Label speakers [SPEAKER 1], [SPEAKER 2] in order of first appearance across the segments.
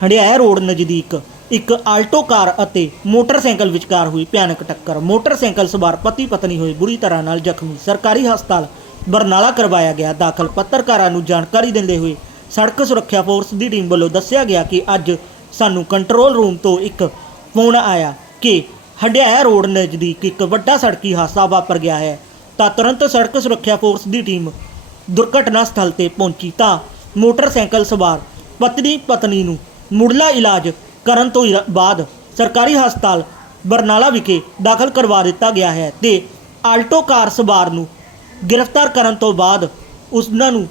[SPEAKER 1] Handiaya road ਨਜ਼ਦੀਕ। ਇੱਕ Alto ਕਾਰ ਅਤੇ ਮੋਟਰਸਾਈਕਲ ਵਿਚਕਾਰ ਹੋਈ ਭਿਆਨਕ ਟੱਕਰ। ਮੋਟਰਸਾਈਕਲ ਸਵਾਰ ਪਤੀ ਪਤਨੀ ਹੋਏ ਬੁਰੀ ਤਰ੍ਹਾਂ ਨਾਲ ਜ਼ਖਮੀ। ਸਰਕਾਰੀ ਹਸਪਤਾਲ ਬਰਨਾਲਾ ਕਰਵਾਇਆ ਗਿਆ। ਦਾਖਲ ਪੱਤਰਕਾਰਾਂ ਨੂੰ ਜਾਣਕਾਰੀ ਦਿੰਦੇ ਹੋਏ ਸੜਕ ਸੁਰੱਖਿਆ ਫੋਰਸ ਦੀ ਟੀਮ ਵੱਲੋਂ ਦੱਸਿਆ ਗਿਆ ਕਿ ਅੱਜ ਸਾਨੂੰ ਕੰਟਰੋਲ ਰੂਮ ਤੋਂ ਇੱਕ ਫੋਨ ਆਇਆ ਕਿ ਹੰਡਿਆਇਆ ਰੋਡ ਨਜ਼ਦੀਕ ਇੱਕ ਵੱਡਾ ਸੜਕੀ ਹਾਦਸਾ ਵਾਪਰ ਗਿਆ ਹੈ। ਤਾਂ ਤੁਰੰਤ ਸੜਕ ਸੁਰੱਖਿਆ ਫੋਰਸ ਦੀ ਟੀਮ ਦੁਰਘਟਨਾ ਸਥਲ ਤੇ ਪਹੁੰਚੀ। ਤਾਂ ਮੋਟਰਸਾਈਕਲ ਸਵਾਰ ਪਤਨੀ ਪਤਨੀ ਨੂੰ ਮੁੱਢਲਾ ਇਲਾਜ ਕਰਨ ਤੋਂ ਬਾਅਦ ਸਰਕਾਰੀ ਹਸਪਤਾਲ ਬਰਨਾਲਾ ਵਿਖੇ ਦਾਖਲ ਕਰਵਾ ਦਿੱਤਾ ਗਿਆ ਹੈ ਤੇ ਆਲਟੋ ਕਾਰ ਸਵਾਰ ਨੂੰ ਗ੍ਰਿਫਤਾਰ ਕਰਨ ਤੋਂ ਬਾਅਦ ਉਸਨਾਂ ਨੂੰ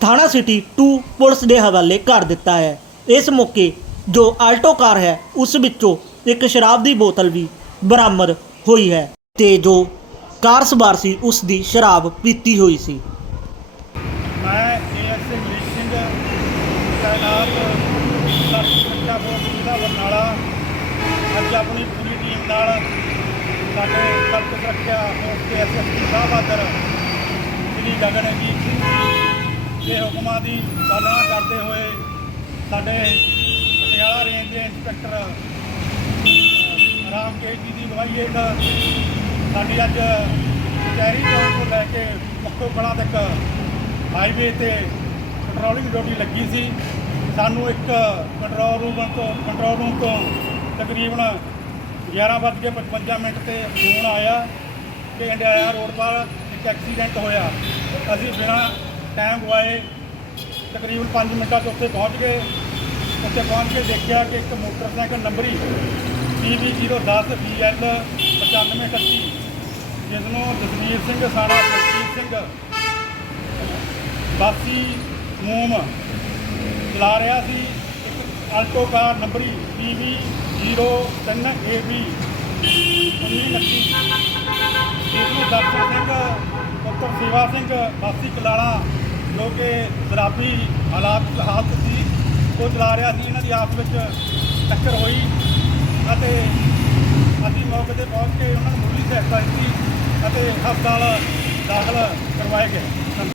[SPEAKER 1] ਥਾਣਾ ਸਿਟੀ 2 ਪੁਲਿਸ ਦੇ ਹਵਾਲੇ ਕਰ ਦਿੱਤਾ ਹੈ। ਇਸ ਮੌਕੇ ਜੋ ਆਲਟੋ ਕਾਰ ਹੈ, ਉਸ ਵਿੱਚੋਂ ਇੱਕ ਸ਼ਰਾਬ ਦੀ ਬੋਤਲ ਵੀ ਬਰਾਮਦ ਹੋਈ ਹੈ ਤੇ ਜੋ ਕਾਰ ਸਵਾਰ ਸੀ, ਉਸ ਦੀ ਸ਼ਰਾਬ ਪੀਤੀ ਹੋਈ ਸੀ।
[SPEAKER 2] ਮੈਂ ਏਐਸਏ ਸਿੰਘ ਤਾਇਨਾਤ ਸੜਕ ਸੁਰੱਖਿਆ ਜ਼ਿਲ੍ਹਾ ਬਰਨਾਲਾ ਅੱਜ ਆਪਣੀ ਪੂਰੀ ਟੀਮ ਨਾਲ ਸਾਡੇ ਸੜਕ ਸੁਰੱਖਿਆ ਫੋਰਸ ਦੇ ਐਸਐਸਪੀ ਸਾਹਿਬ ਆਦਰ ਸ੍ਰੀ ਗਗਨਜੀਤ ਸਿੰਘ ਦੇ ਹੁਕਮਾਂ ਦੀ ਪਾਲਣਾ ਕਰਦੇ ਹੋਏ ਸਾਡੇ ਪਟਿਆਲਾ ਰੇਂਜ ਦੇ ਇੰਸਪੈਕਟਰ ਰਾਮ ਕੇ ਜੀ ਦੀ ਅਗਵਾਈ ਹੇਠ ਸਾਡੀ ਅੱਜ ਕਚਹਿਰੀ ਚੌਂਕ ਤੋਂ ਲੈ ਕੇ ਮੱਖੋ ਕਲਾਂ ਤੱਕ ਹਾਈਵੇ ਤੇ ਪੈਟਰੋਲਿੰਗ ਡਿਊਟੀ ਲੱਗੀ ਸੀ। ਸਾਨੂੰ ਇੱਕ ਕੰਟਰੋਲ ਰੂਮ ਤੋਂ ਕੰਟਰੋਲ ਰੂਮ ਤੋਂ ਤਕਰੀਬਨ 11:55 ਮਿੰਟ ਤੇ ਫੋਨ ਆਇਆ ਕਿ ਇੰਡਿਆਇਆ ਰੋਡ ਪਰ ਇੱਕ ਐਕਸੀਡੈਂਟ ਹੋਇਆ। ਅਸੀਂ ਬਿਨਾਂ ਟਾਈਮ ਗਵਾਏ ਤਕਰੀਬਨ 5 ਮਿੰਟਾਂ 'ਚ ਉੱਥੇ ਪਹੁੰਚ ਗਏ। ਉੱਥੇ ਪਹੁੰਚ ਕੇ ਦੇਖਿਆ ਕਿ ਇੱਕ ਮੋਟਰਸਾਈਕਲ ਨੰਬਰੀ PB010 BL 9538 ਜਿਸ ਨੂੰ ਜਸਵੀਰ ਸਿੰਘ ਸਾਣਾ ਜਸਵੀਰ ਸਿੰਘ ਵਾਸੀ ਮੂਮ ਚਲਾ ਰਿਹਾ ਸੀ। ਇੱਕ ਆਲਟੋ ਕਾਰ ਨੰਬਰੀ PB 03AB 1929 ਇਸ ਨੂੰ ਦਰਸ਼ਨ ਸਿੰਘ ਪੁੱਤਰ ਸੇਵਾ ਸਿੰਘ, ਵਾਸੀ ਕਲਾਲਾ ਜੋ ਕਿ ਸ਼ਰਾਬੀ ਹਾਲਾਤ ਹਾਲਤ ਸੀ, ਉਹ ਚਲਾ ਰਿਹਾ ਸੀ। ਇਹਨਾਂ ਦੀ ਆਪਸ ਵਿੱਚ ਟੱਕਰ ਹੋਈ ਅਤੇ ਅਸੀਂ ਮੌਕੇ ਤੇ ਪਹੁੰਚ ਕੇ ਉਹਨਾਂ ਨੂੰ ਮੁੱਢਲੀ ਸਹਾਇਤਾ ਦਿੱਤੀ ਅਤੇ ਹਸਪਤਾਲ ਦਾਖਲ ਕਰਵਾਏ ਗਏ।